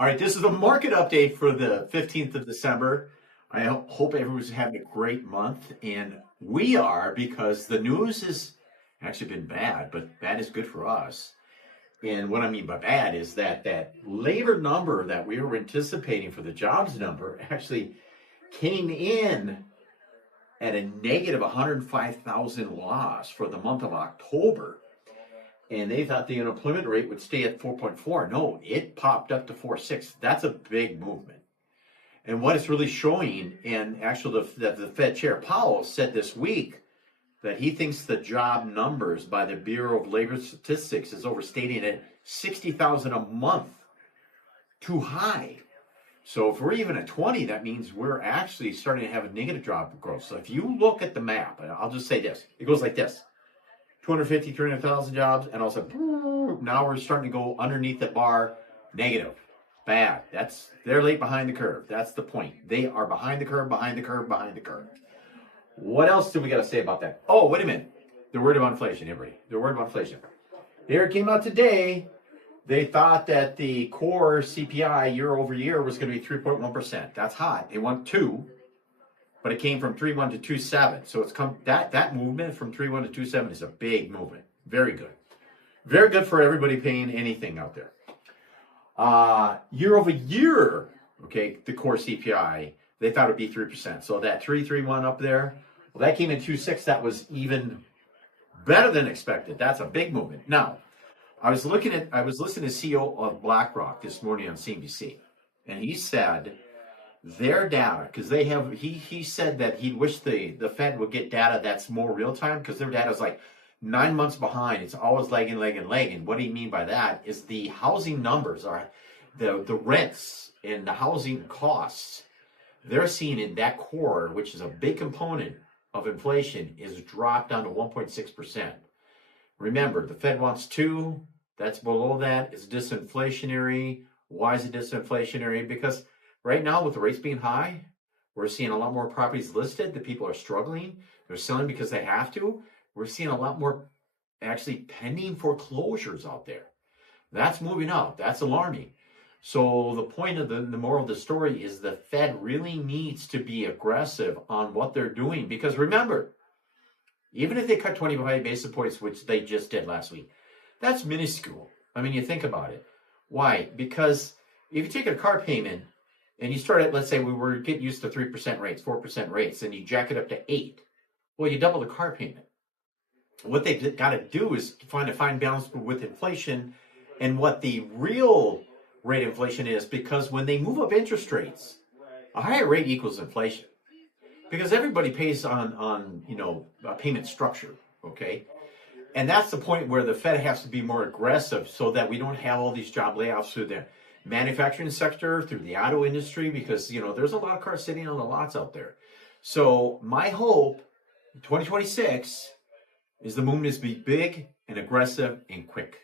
All right, this is the market update for the 15th of December. I hope everyone's having a great month, and we are, because the news has actually been bad, but bad is good for us. And what I mean by bad is that labor number that we were anticipating for the jobs number actually came in at a negative 105,000 loss for the month of October. And they thought the unemployment rate would stay at 4.4. No, it popped up to 4.6. That's a big movement. And what it's really showing, and actually the Fed Chair Powell said this week that he thinks the job numbers by the Bureau of Labor Statistics is overstating at 60,000 a month. Too high. So if we're even at 20, that means we're actually starting to have a negative job growth. So if you look at the map, and I'll just say this, it goes like this. 250, 300,000 jobs, and also now we're starting to go underneath the bar, negative, bad. They're late behind the curve. That's the point. They are behind the curve, behind the curve, behind the curve. What else do we got to say about that? Oh, wait a minute. They're worried about inflation, everybody. They're worried about inflation. Here it came out today. They thought that the core CPI year over year was going to be 3.1%. That's hot. They want 2. But it came from 3.1 to 2.7. So it's come that movement from 3.1 to 2.7 is a big movement. Very good. Very good for everybody paying anything out there. Year over year, okay, the core CPI, they thought it'd be 3%. So that 3.31 up there, well, that came in 2.6. That was even better than expected. That's a big movement. Now, I was listening to CEO of BlackRock this morning on CNBC, and he said their data, because he said that he wished the Fed would get data that's more real time, because their data is like 9 months behind. It's always lagging. What do you mean by that is the housing numbers are the rents and the housing costs they're seeing in that core, which is a big component of inflation, is dropped down to 1.6%. Remember, the Fed wants 2. That's below that. It's disinflationary. Why is it disinflationary? Because right now, with the rates being high, we're seeing a lot more properties listed. The people are struggling. They're selling because they have to. We're seeing a lot more actually pending foreclosures out there. That's moving up. That's alarming. So the point of the moral of the story is the Fed really needs to be aggressive on what they're doing. Because remember, even if they cut 25 basis points, which they just did last week, that's minuscule. I mean, you think about it. Why? Because if you take a car payment and you start at, let's say we were getting used to 3% rates, 4% rates, and you jack it up to 8, well, you double the car payment. What they've got to do is find a fine balance with inflation and what the real rate inflation is, because when they move up interest rates, a higher rate equals inflation. Because everybody pays on a payment structure, okay? And that's the point where the Fed has to be more aggressive so that we don't have all these job layoffs through the manufacturing sector, through the auto industry, because, there's a lot of cars sitting on the lots out there. So my hope, 2026, is the movement is to be big and aggressive and quick.